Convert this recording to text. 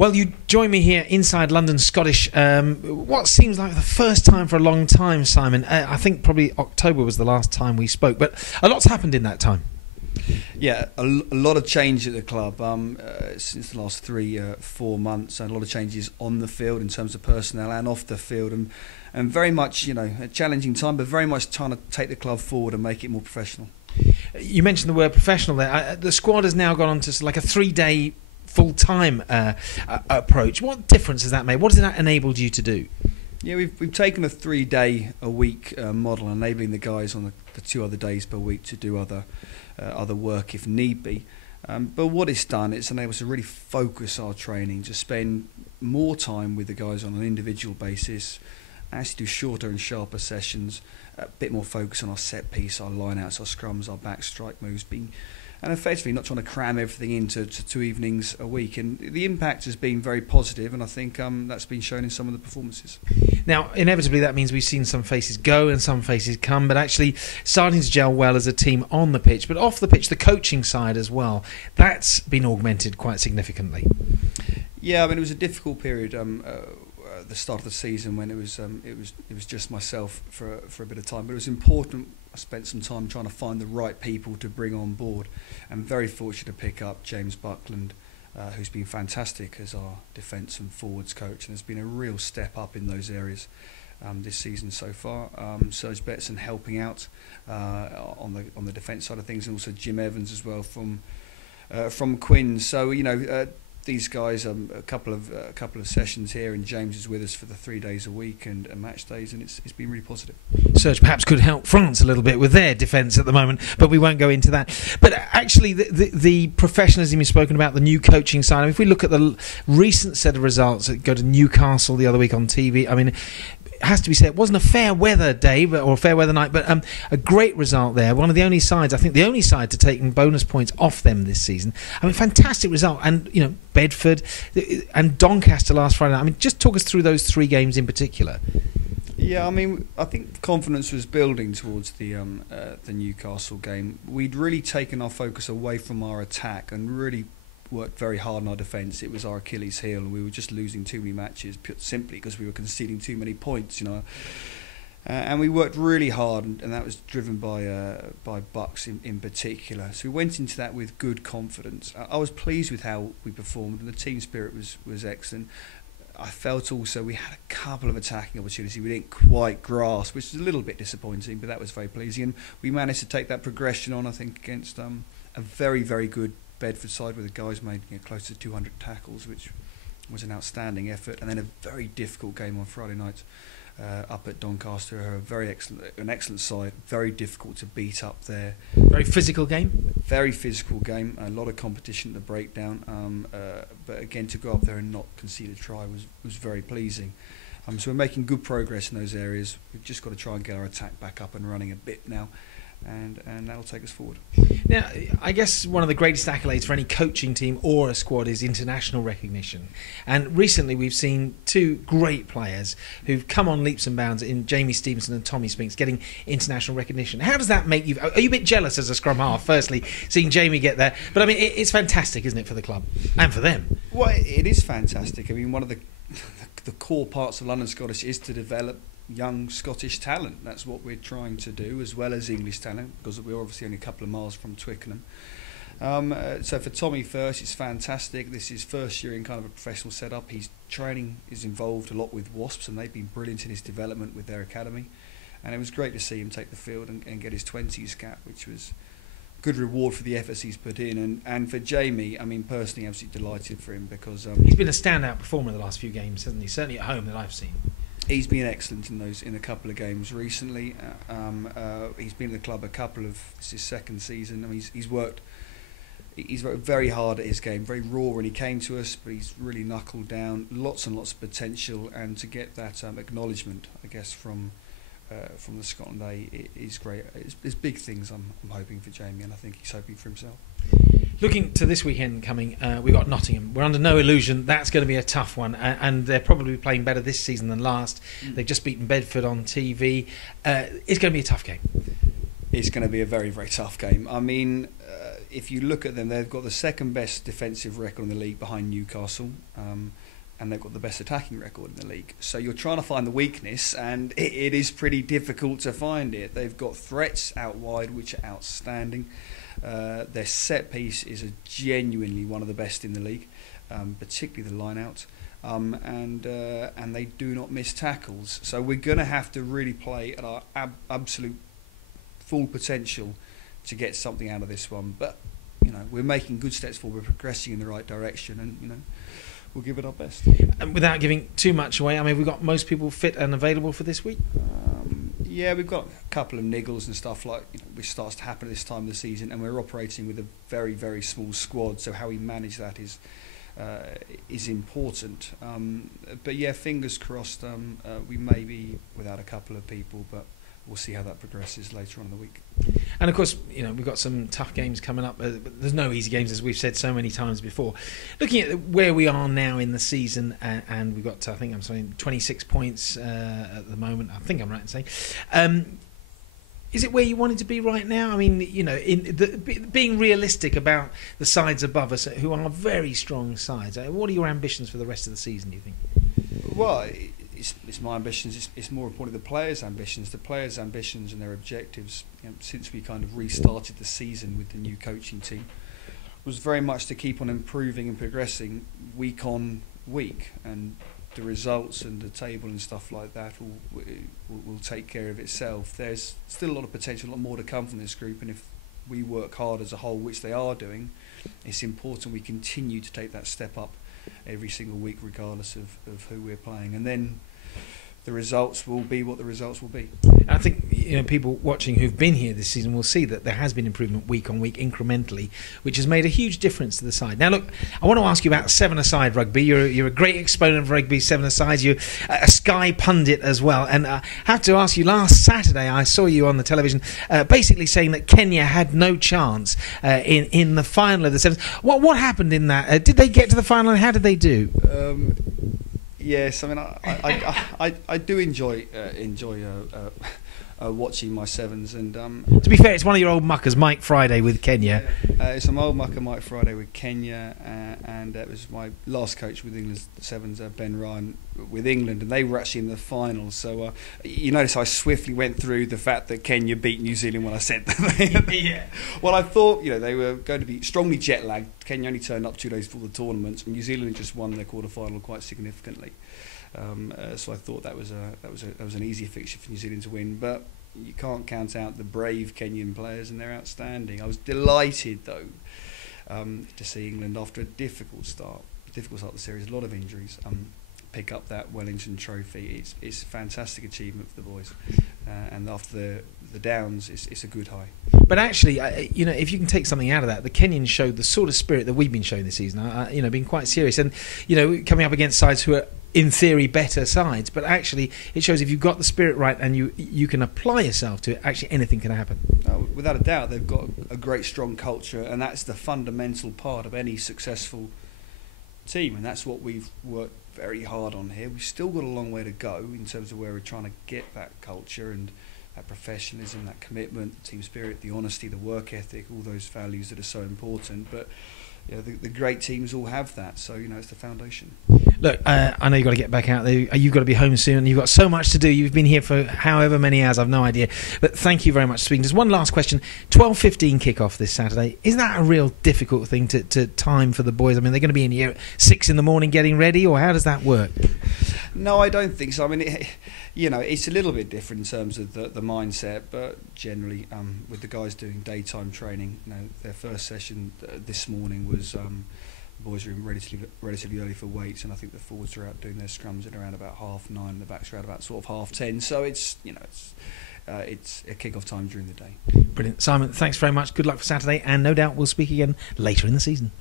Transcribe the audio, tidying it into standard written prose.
Well, you join me here inside London Scottish, what seems like the first time for a long time, Simon. I think probably October was the last time we spoke, but a lot's happened in that time. Yeah, a lot of change at the club since the last 3-4 months, and a lot of changes on the field in terms of personnel and off the field, and very much, a challenging time, but very much trying to take the club forward and make it more professional. You mentioned the word professional there. The squad has now gone on to like a 3-day full-time approach. What difference has that made? What has that enabled you to do? Yeah, we've taken a 3-day-a-week model, enabling the guys on the 2 other days per week to do other work if need be. But what it's done, it's enabled us to really focus our training, to spend more time with the guys on an individual basis, actually do shorter and sharper sessions, a bit more focus on our set piece, our line-outs, our scrums, our back strike moves, and effectively not trying to cram everything into 2 evenings a week. And the impact has been very positive, and I think that's been shown in some of the performances. Now, inevitably, that means we've seen some faces go and some faces come, but actually starting to gel well as a team on the pitch, but off the pitch, the coaching side as well, that's been augmented quite significantly. Yeah, I mean, it was a difficult period at the start of the season when it was just myself for a bit of time, but it was important. I spent some time trying to find the right people to bring on board. I'm very fortunate to pick up James Buckland, who's been fantastic as our defence and forwards coach, and there's been a real step up in those areas this season so far. Serge Betson helping out on the defence side of things, and also Jim Evans as well from Quinn. So these guys, a couple of sessions here, and James is with us for the 3 days a week and match days, and it's been really positive. Serge perhaps could help France a little bit with their defence at the moment, but we won't go into that. But actually, the professionalism you've spoken about, the new coaching side, if we look at the recent set of results that go to Newcastle the other week on TV, I mean, it has to be said, it wasn't a fair weather day or a fair weather night, but a great result there. One of the only sides, I think the only side to take bonus points off them this season. I mean, fantastic result. And, Bedford and Doncaster last Friday night. I mean, just talk us through those 3 games in particular. Yeah, I mean, I think confidence was building towards the Newcastle game. We'd really taken our focus away from our attack and really worked very hard on our defence. It was our Achilles heel, and we were just losing too many matches simply because we were conceding too many points, and we worked really hard, and that was driven by Bucks in particular. So we went into that with good confidence. I was pleased with how we performed, and the team spirit was excellent. I felt also we had a couple of attacking opportunities we didn't quite grasp, which is a little bit disappointing, but that was very pleasing. And we managed to take that progression on, I think, against a very, very good Bedford side, where the guys made close to 200 tackles, which was an outstanding effort. And then a very difficult game on Friday night up at Doncaster, who are an excellent side, very difficult to beat up there. Very physical game? Very physical game, a lot of competition at the breakdown, but again, to go up there and not concede a try was very pleasing. So we're making good progress in those areas. We've just got to try and get our attack back up and running a bit now, and that'll take us forward. Now, I guess one of the greatest accolades for any coaching team or a squad is international recognition. And recently we've seen 2 great players who've come on leaps and bounds in Jamie Stevenson and Tommy Spinks getting international recognition. How does that make you... Are you a bit jealous as a scrum half, firstly, seeing Jamie get there? But I mean, it's fantastic, isn't it, for the club and for them? Well, it is fantastic. I mean, one of the core parts of London Scottish is to develop young Scottish talent. That's what we're trying to do, as well as English talent, because we're obviously only a couple of miles from Twickenham. So for Tommy first, it's fantastic. This is his first year in kind of a professional setup. His training is involved a lot with Wasps, and they've been brilliant in his development with their academy. And it was great to see him take the field and get his 20s cap, which was good reward for the efforts he's put in. And for Jamie, I mean, personally, absolutely delighted for him, because he's been a standout performer the last few games, hasn't he? Certainly at home that I've seen. He's been excellent in a couple of games recently. He's been at the club this is his 2nd season. I mean, he's worked very hard at his game, very raw when he came to us, but he's really knuckled down, lots and lots of potential, and to get that acknowledgement, I guess, from the Scotland A is great. There's big things I'm hoping for Jamie, and I think he's hoping for himself. Looking to this weekend coming, we've got Nottingham. We're under no illusion that's going to be a tough one, and they're probably playing better this season than last. They've just beaten Bedford on TV. It's going to be a tough game. It's going to be a very, very tough game. I mean, if you look at them, they've got the second best defensive record in the league behind Newcastle, and they've got the best attacking record in the league. So you're trying to find the weakness, and it is pretty difficult to find it. They've got threats out wide which are outstanding. Their set piece is genuinely one of the best in the league, particularly the line out. And they do not miss tackles. So we're going to have to really play at our absolute full potential to get something out of this one. But we're making good steps forward. We're progressing in the right direction, and we'll give it our best. And without giving too much away, I mean, we've got most people fit and available for this week. Yeah, we've got a couple of niggles and stuff which starts to happen at this time of the season, and we're operating with a very, very small squad. So how we manage that is important. But yeah, fingers crossed. We may be without a couple of people, but we'll see how that progresses later on in the week. And of course, we've got some tough games coming up. But there's no easy games, as we've said so many times before. Looking at where we are now in the season, and we've got, I think I'm saying, 26 points at the moment. I think I'm right in saying. Is it where you wanted to be right now? I mean, being realistic about the sides above us, who are very strong sides. What are your ambitions for the rest of the season, do you think? Well, it's my ambitions. It's more importantly the players' ambitions. The players' ambitions and their objectives, since we kind of restarted the season with the new coaching team, was very much to keep on improving and progressing week on week. And the results and the table and stuff like that will take care of itself. There's still a lot of potential, a lot more to come from this group, and if we work hard as a whole, which they are doing, it's important we continue to take that step up every single week, regardless of who we're playing, and then the results will be what the results will be. I think people watching who've been here this season will see that there has been improvement week on week incrementally, which has made a huge difference to the side. Now look, I want to ask you about seven-a-side rugby. You're a great exponent of rugby seven-a-side. You're a Sky pundit as well, and I have to ask you, last Saturday I saw you on the television basically saying that Kenya had no chance in the final of the sevens. What happened in that? Did they get to the final, and how did they do? Yes, I mean, I do enjoy watching my sevens, and to be fair, it's one of your old muckers, Mike Friday with Kenya. It's my old mucker, Mike Friday with Kenya, and it was my last coach with England's sevens, Ben Ryan with England, and they were actually in the final. So you notice I swiftly went through the fact that Kenya beat New Zealand when I said that. Yeah. Well, I thought they were going to be strongly jet lagged. Kenya only turned up 2 days before the tournament, and New Zealand just won their quarter final quite significantly. So I thought that was an easy fixture for New Zealand to win, but you can't count out the brave Kenyan players, and they're outstanding. I was delighted though to see England, after a difficult start of the series, a lot of injuries, pick up that Wellington Trophy. It's a fantastic achievement for the boys, and after the downs, it's a good high. But actually, if you can take something out of that, the Kenyans showed the sort of spirit that we've been showing this season. Being quite serious, and coming up against sides who are, in theory, better sides, but actually it shows if you've got the spirit right and you can apply yourself to it, actually anything can happen. Without a doubt, they've got a great strong culture, and that's the fundamental part of any successful team, and that's what we've worked very hard on here. We've still got a long way to go in terms of where we're trying to get that culture and that professionalism, that commitment, the team spirit, the honesty, the work ethic, all those values that are so important. But the great teams all have that, so it's the foundation. Look, I know you've got to get back out there. You've got to be home soon. You've got so much to do. You've been here for however many hours, I've no idea. But thank you very much for speaking. Just one last question. 12:15 kickoff this Saturday. Is that a real difficult thing to time for the boys? I mean, they're going to be in here at 6 in the morning getting ready, or how does that work? No, I don't think so. I mean, it's a little bit different in terms of the mindset, but generally, with the guys doing daytime training, their first session this morning was the boys were in relatively early for weights, and I think the forwards are out doing their scrums at around about 9:30, the backs are out about sort of 10:30. So it's a kick-off time during the day. Brilliant. Simon, thanks very much. Good luck for Saturday, and no doubt we'll speak again later in the season.